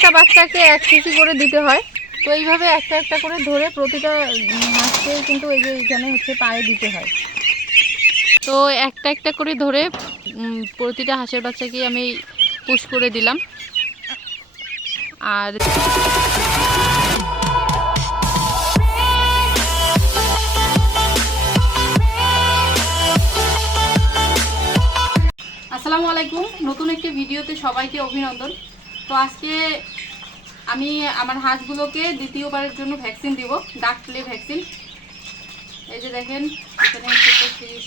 একটা বাচ্চাকে এক কেজি করে দিতে হয়। তো এইভাবে একটা একটা করে ধরে প্রতিটা হাঁসকে কিন্তু এই যে এখানে হচ্ছে পায়ে দিতে হয়। তো একটা একটা করে ধরে প্রতিটা হাঁসের বাচ্চাকে আমি পুশ করে দিলাম। আর আসসালামু আলাইকুম। নতুন একটি ভিডিওতে সবাইকে অভিনন্দন। তো আজকে আমি আমার হাঁসগুলোকে দ্বিতীয়বারের জন্য ভ্যাকসিন দিব ডাক প্লে ভ্যাকসিন এই যে দেখেন, এখানে সিরিজ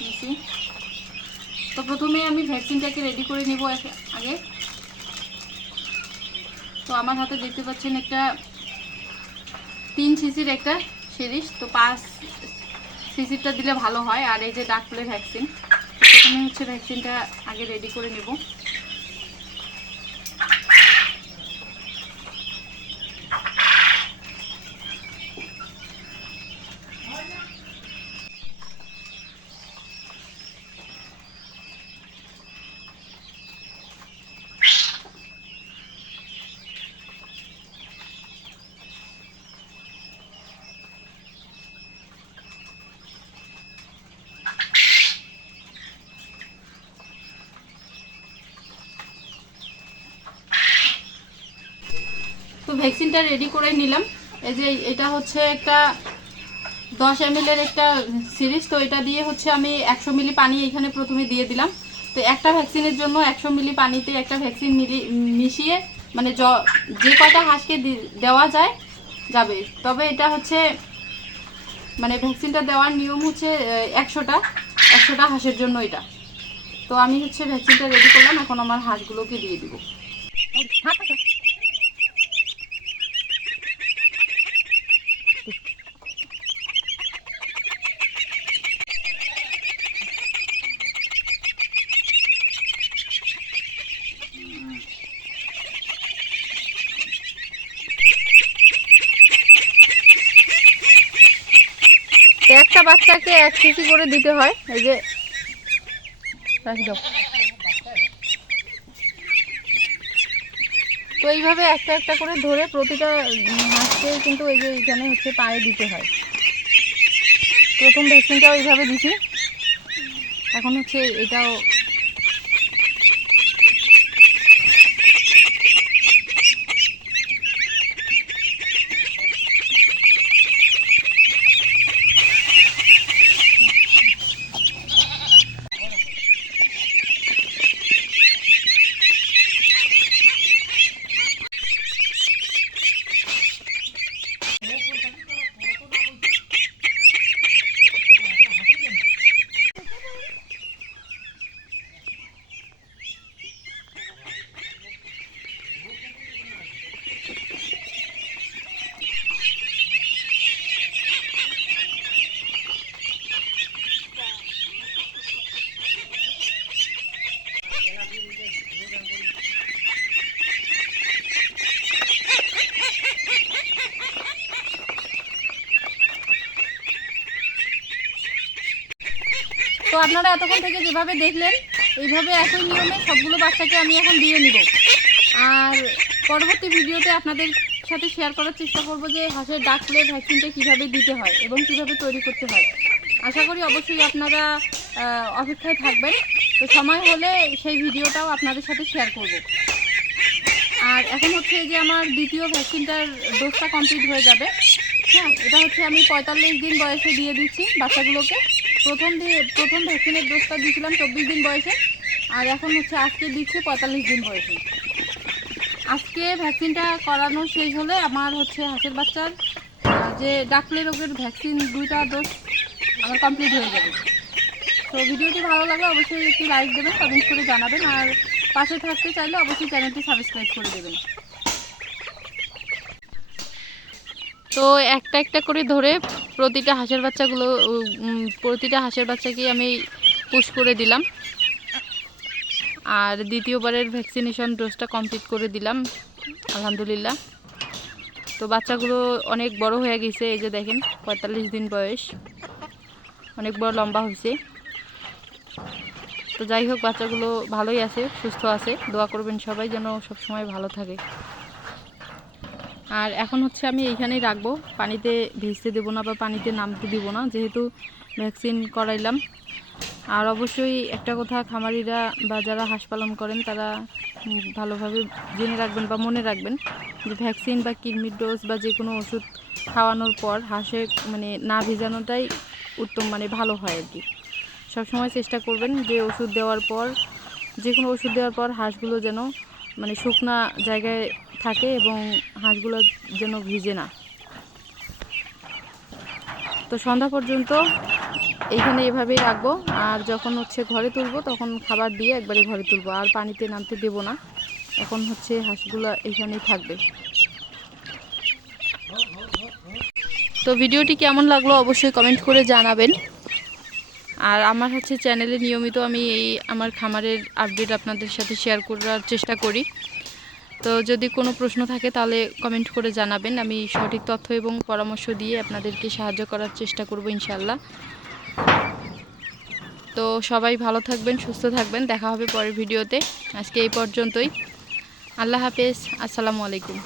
নিছি। তো প্রথমে আমি ভ্যাকসিনটাকে রেডি করে নিব আগে। তো আমার হাতে দেখতে পাচ্ছেন একটা তিন সিসির একটা সিরিজ, তো পাঁচ সিসিরটা দিলে ভালো হয়। আর এই যে ডাক প্লে ভ্যাকসিন প্রথমে হচ্ছে ভ্যাকসিনটা আগে রেডি করে নেব। ভ্যাকসিনটা রেডি করে নিলাম। এই যে এটা হচ্ছে একটা দশ এম এর একটা সিরিজ তো এটা দিয়ে হচ্ছে আমি একশো মিলি পানি এখানে প্রথমে দিয়ে দিলাম। তো একটা ভ্যাকসিনের জন্য একশো মিলি পানিতে একটা ভ্যাকসিন মিলি, মিশিয়ে মানে জ- যে কটা হাঁসকে দেওয়া যায়, যাবে। তবে এটা হচ্ছে মানে ভ্যাকসিনটা দেওয়ার নিয়ম হচ্ছে একশোটা একশোটা হাঁসের জন্য এটা। তো আমি হচ্ছে ভ্যাকসিনটা রেডি করলাম, এখন আমার হাঁসগুলোকে দিয়ে দিব একটা বাচ্চাকে এক কেজি করে দিতে হয়। এই যে, রাখি দাও। তো এইভাবে একটা একটা করে ধরে প্রতিটা মাসকে কিন্তু এই যে এখানে হচ্ছে পায়ে দিতে হয়। প্রথম ভ্যাকসিনটাও এইভাবে দিছি। এখন হচ্ছে এটাও আপনারা এতক্ষণ থেকে যেভাবে দেখলেন, এইভাবে একই নিয়মে সবগুলো বাচ্চাকে আমি এখন দিয়ে নিব। আর পরবর্তী ভিডিওতে আপনাদের সাথে শেয়ার করার চেষ্টা করব যে হাঁসের ডাকলে ভ্যাকসিনটা কীভাবে দিতে হয় এবং কীভাবে তৈরি করতে হয়। আশা করি অবশ্যই আপনারা অপেক্ষায় থাকবেন। তো সময় হলে সেই ভিডিওটাও আপনাদের সাথে শেয়ার করব। আর এখন হচ্ছে যে আমার দ্বিতীয় ভ্যাকসিনটার ডোজটা কমপ্লিট হয়ে যাবে। হ্যাঁ এটা হচ্ছে আমি পঁয়তাল্লিশ দিন বয়সে দিয়ে দিচ্ছি বাচ্চাগুলোকে। প্রথম দিয়ে প্রথম ভ্যাকসিনের ডোজটা দিয়েছিলাম চব্বিশ দিন বয়সে, আর এখন হচ্ছে আজকে দিচ্ছি পঁয়তাল্লিশ দিন বয়সে। আজকে ভ্যাকসিনটা করানো শেষ হলে আমার হচ্ছে হাঁসের বাচ্চার যে ডাকলে রোগের ভ্যাকসিন দুইটা ডোজ আমার কমপ্লিট হয়ে যাবে। তো ভিডিওটি ভালো লাগলে অবশ্যই একটি লাইক দেবেন কমেন্ট করে জানাবেন, আর পাশে থাকতে চাইলে অবশ্যই চ্যানেলটি সাবস্ক্রাইব করে দেবেন। তো একটা একটা করে ধরে প্রতিটা হাঁসের বাচ্চাগুলো প্রতিটা হাঁসের বাচ্চাকে আমি পুশ করে দিলাম। আর দ্বিতীয়বারের ভ্যাকসিনেশন ডোজটা কমপ্লিট করে দিলাম, আলহামদুলিল্লাহ। তো বাচ্চাগুলো অনেক বড় হয়ে গেছে, এই যে দেখেন, পঁয়তাল্লিশ দিন বয়স। অনেক বড় লম্বা হয়েছে। তো যাই হোক, বাচ্চাগুলো ভালোই আছে, সুস্থ আছে। দোয়া করবেন সবাই যেন সবসময় ভালো থাকে। আর এখন হচ্ছে আমি এইখানেই রাখব। পানিতে ভেজতে দেবো না বা পানিতে নামতে দিব না, যেহেতু ভ্যাকসিন করাইলাম। আর অবশ্যই একটা কথা, খামারিরা বা যারা হাঁস পালন করেন, তারা ভালোভাবে জেনে রাখবেন বা মনে রাখবেন যে ভ্যাকসিন বা কিডনির ডোজ বা যে কোনো ওষুধ খাওয়ানোর পর হাঁসে মানে না ভেজানোটাই উত্তম মানে ভালো হয় আর কি। সবসময় চেষ্টা করবেন যে ওষুধ দেওয়ার পর, যে কোনো ওষুধ দেওয়ার পর হাঁসগুলো যেন মানে শুকনা জায়গায় থাকে এবং হাঁসগুলো যেন ভিজে না। তো সন্ধ্যা পর্যন্ত এইখানে এভাবেই রাখব। আর যখন হচ্ছে ঘরে তুলবো, তখন খাবার দিয়ে একবারে ঘরে তুলবো। আর পানিতে নামতে দেবো না। এখন হচ্ছে হাঁসগুলো এইখানেই থাকবে। তো ভিডিওটি কেমন লাগল অবশ্যই কমেন্ট করে জানাবেন। আর আমার হচ্ছে চ্যানেলে নিয়মিত আমি এই আমার খামারের আপডেট আপনাদের সাথে শেয়ার করার চেষ্টা করি। তো যদি কোনো প্রশ্ন থাকে তাহলে কমেন্ট করে জানাবেন। আমি সঠিক তথ্য এবং পরামর্শ দিয়ে আপনাদেরকে সাহায্য করার চেষ্টা করব ইনশাল্লাহ তো সবাই ভালো থাকবেন, সুস্থ থাকবেন। দেখা হবে পরের ভিডিওতে। আজকে এই পর্যন্তই। আল্লাহ হাফেজ। আসসালামু আলাইকুম।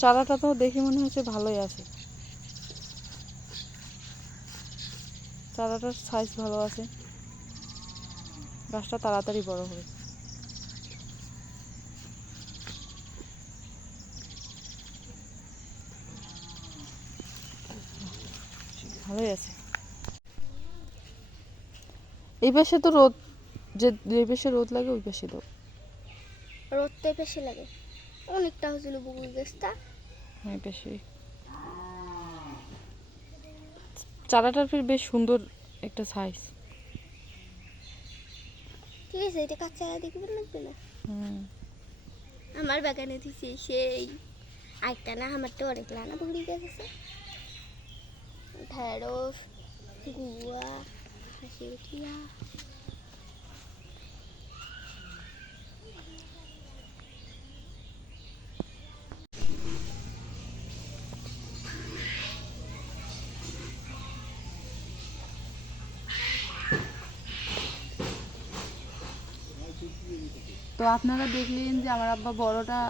চারাটা তো দেখে মনে হচ্ছে ভালোই আছে। চারাটার সাইজ ভালো আছে। গাছটা তাড়াতাড়ি বড় হবে। ভালোই আছে। এই পাশে তো রোদ যে যে পাশে রোদ লাগে ওই পাশে দাও রোদটাই বেশি লাগে। অনেকটা হয়েছিল বুকুর গাছটা। হ্যাঁ বেশি চারাটার ফির বেশ সুন্দর একটা সাইজ ঠিক আছে এটা কাঁচা দেখবেন লাগবে না? হুম। আমার বাগানে দিছি সেই। আরেকটা না আমার তো অনেক লানা বুকুরি গাছ আছে। ঢেঁড়স গুয়া হাসি উঠিয়া তো আপনারা দেখলেন যে আমার আব্বা বড়টা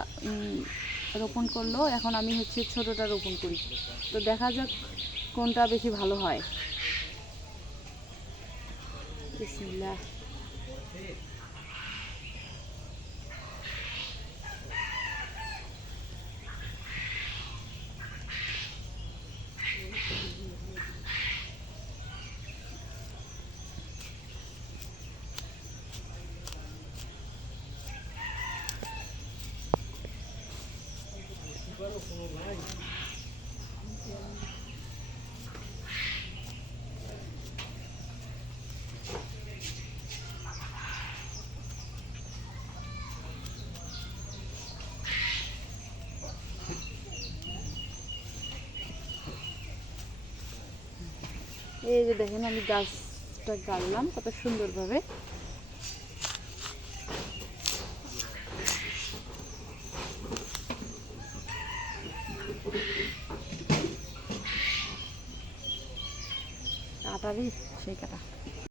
রোপণ করল। এখন আমি হচ্ছে ছোটটা রোপণ করি। তো দেখা যাক কোনটা বেশি ভালো হয়? বিসমিল্লাহ। এই যে দেখেন আমি গাছটা গাড়লাম কত সুন্দরভাবে। দিই সেই কাটা।